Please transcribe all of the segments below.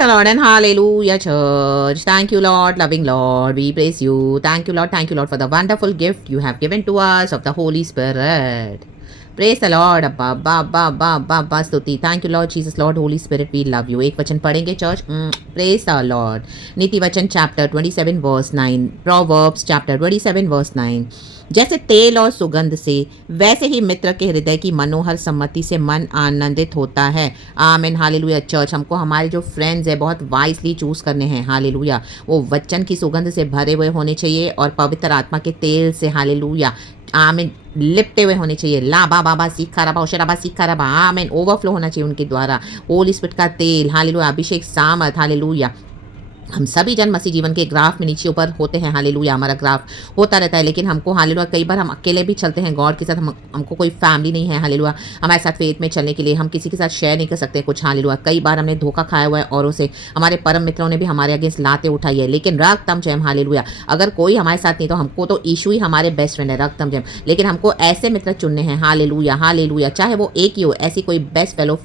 Lord and hallelujah, church. Thank you, Lord, loving Lord. We praise you. Thank you, Lord, for the wonderful gift you have given to us of the Holy Spirit. Praise the Lord. Abba, abba, abba, abba, abba, abba, स्तुति. Thank you, Lord Jesus, Lord, Holy Spirit, we love you. एक वचन पढ़ेंगे, church. Praise the Lord. नीति वचन chapter 27 verse 9. Proverbs chapter 27 verse 9. जैसे तेल और सुगंध से वैसे ही मित्र के हृदय की मनोहर सम्मति से मन आनंदित होता है। आमीन हालेलुया। चर्च हमको हमारे जो फ्रेंड्स है बहुत वाइसली चूज करने हैं। हालेलुया। वो वचन की सुगंध से भरे हुए होने चाहिए और पवित्र आत्मा के तेल से हालेलुया आमीन लिपटे हुए होने चाहिए। ला बा बाबा सीखा रबा ओशराबा सीखा रबा आमीन ओवरफ्लो होना चाहिए उनके द्वारा। होली स्पिरिट का तेल हालेलुया अभिषेक सामर्थ हालेलुया। हम सभी जन मसीह जीवन के ग्राफ में नीचे ऊपर होते हैं। हालेलुया हमारा ग्राफ होता रहता है, लेकिन हमको हालेलुया कई बार हम अकेले भी चलते हैं गॉड के साथ। हमको कोई फैमिली नहीं है हालेलुया हमारे साथ फेथ में चलने के लिए। हम किसी के साथ शेयर नहीं कर सकते कुछ। हालेलुया कई बार हमने धोखा खाया हुआ है औरों से। हमारे परम मित्रों ने भी हमारे अगेंस्ट लाते उठाई है, लेकिन रक्तम जयम हालेलुया अगर कोई हमारे साथ नहीं तो हमको तो ईशु ही हमारे बेस्ट फ्रेंड है रक्तम जयम। लेकिन हमको ऐसे मित्र चुनने हैं। हालेलुया हालेलुया चाहे वो एक ही हो, ऐसी कोई बेस्ट फेलो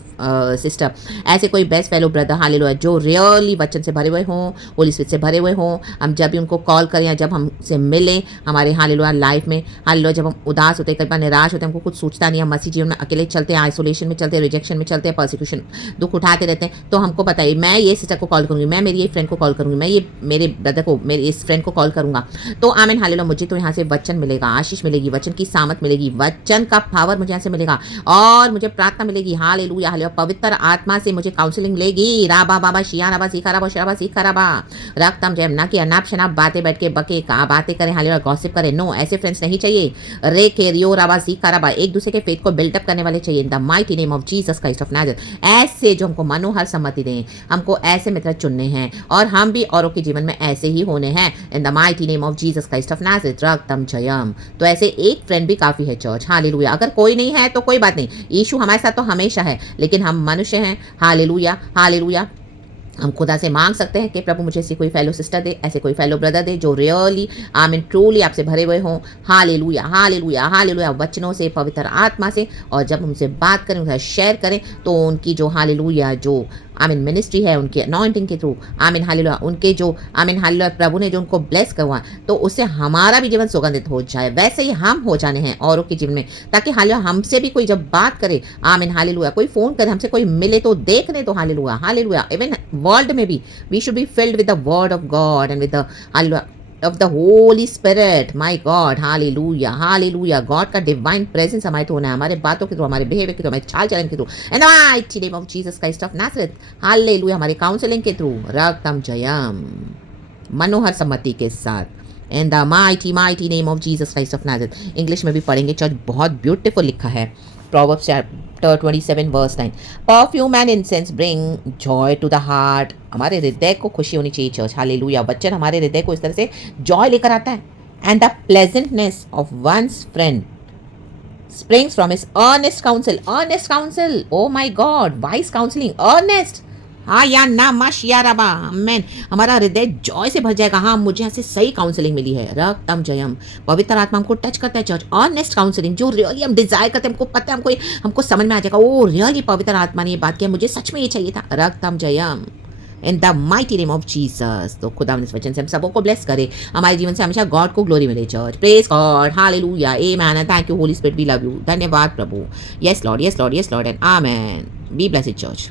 सिस्टर, ऐसे कोई बेस्ट फेलो ब्रदर हालेलुया जो रियली वचन से भरे हुए हों, होली स्पिरिट से भरे हुए हों। हम जब भी उनको कॉल करें या जब हमसे मिले हमारे हालेलुया लाइफ में हालेलुया जब हम उदास होते हैं, कई बार निराश होते हैं, हमको कुछ सोचता नहीं है, मसीह जीवन में अकेले चलते हैं, आइसोलेशन में चलते हैं, रिजेक्शन में चलते हैं, परसिक्यूशन दुख उठाते रहते हैं, तो हमको बताइए मैं ये सिस्टर को कॉल करूँगी, मैं मेरी ये फ्रेंड को कॉल करूँगी, मैं ये मेरे ब्रदर को मेरे इस फ्रेंड को कॉल करूँगा। तो आमीन हालेलुया मुझे तो यहाँ से वचन मिलेगा, आशीष मिलेगी, वचन की सामत मिलेगी, वचन का पावर मुझे यहाँ से मिलेगा और मुझे प्रार्थना मिलेगी। हालेलुया हालेलुया पवित्र आत्मा से मुझे काउंसलिंग लेगी। राबा बाबा शिया राबा सीखा राबा शराबा सीखा राबा रक्तम जयम। ना कि अनाप शनाप बातें बैठ के बके का बातें करें हालेलुया गॉसिप करें। नो ऐसे फ्रेंड्स नहीं चाहिए। रे के रियो राबा सीखा राबा एक दूसरे के फेथ को बिल्डअप करने वाले चाहिए। इन the mighty name of Jesus Christ of Nazareth ऐसे जो हमको मनोहर सम्मति दें, हमको ऐसे मित्र चुनने हैं और हम भी औरों के जीवन में ऐसे ही होने हैं। In the mighty name of Jesus Christ of Nazareth रक्तम जयम। तो ऐसे एक फ्रेंड भी काफ़ी है चर्च। हालेलुया अगर कोई नहीं है तो कोई बात नहीं, यीशु हमारे साथ तो हमेशा है, लेकिन हम मनुष्य हैं। हालेलुया हालेलुया हम खुदा से मांग सकते हैं कि प्रभु मुझे ऐसी कोई फेलो सिस्टर दे, ऐसे कोई फेलो ब्रदर दे जो रियली आमीन ट्रूली आपसे भरे हुए हों। हालेलुया हालेलुया हालेलुया वचनों से पवित्र आत्मा से, और जब उनसे बात करें उनसे शेयर करें तो उनकी जो हालेलुया जो आमीन मिनिस्ट्री है उनके अनॉइंटिंग के थ्रू आमीन हालेलुया उनके जो आमीन हालेलुया प्रभु ने जो उनको ब्लेस करवा तो उससे हमारा भी जीवन सुगंधित हो जाए। वैसे ही हम हो जाने हैं औरों के जीवन में, ताकि हालेलुया हमसे भी कोई जब बात करे आमीन हालेलुया कोई फ़ोन करे हमसे कोई मिले तो देख ले तो हालेलुया हालेलुया इवन वर्ल्ड में भी we should be filled with the word of God and with the hallelujah of the Holy Spirit, my God, hallelujah, hallelujah, God का divine presence हमारे तो होना है, हमारे बातों के थ्रू, हमारे बिहेवियर के थ्रू, हमारे चाल चलन के through, in the mighty name of Jesus Christ of Nazareth, hallelujah, हमारे काउंसलिंग के थ्रू, रक्तम जयम, मनोहर सम्मति के साथ, in the mighty name of Jesus Christ of Nazareth। English में भी पढ़ेंगे चर्च, बहुत ब्यूटीफुल लिखा है। Proverbs chapter 27 verse 9 perfume and incense bring joy to the heart. हमारे हृदय को खुशी होनी चाहिए चर्च। हालेलुया वचन हमारे हृदय को इस तरह से जॉय लेकर आता है। And the pleasantness of one's friend springs from his earnest counsel, oh my God, wise counseling, earnest, हाँ या ना मश या रबा आमेन। हमारा हृदय जॉय से भर जाएगा। हाँ मुझे यहाँ से सही काउंसलिंग मिली है रक्तम जयम। पवित्र आत्मा हमको टच करता है चर्च। ऑनेस्ट काउंसलिंग जो रियली हम डिजायर करते हैं, हमको पता है, हमको समझ में आ जाएगा ओ रियली पवित्र आत्मा ने ये बात किया, मुझे सच में ये चाहिए था रक्तम जयम in the mighty name of Jesus. तो खुदा इस वचन से हम सबको ब्लेस करे, हमारे जीवन से हमेशा गॉड को ग्लोरी मिले church. Praise God hallelujah amen. Thank you Holy Spirit, we love you. धन्यवाद प्रभु। Yes Lord yes Lord yes Lord and amen. Be blessed church.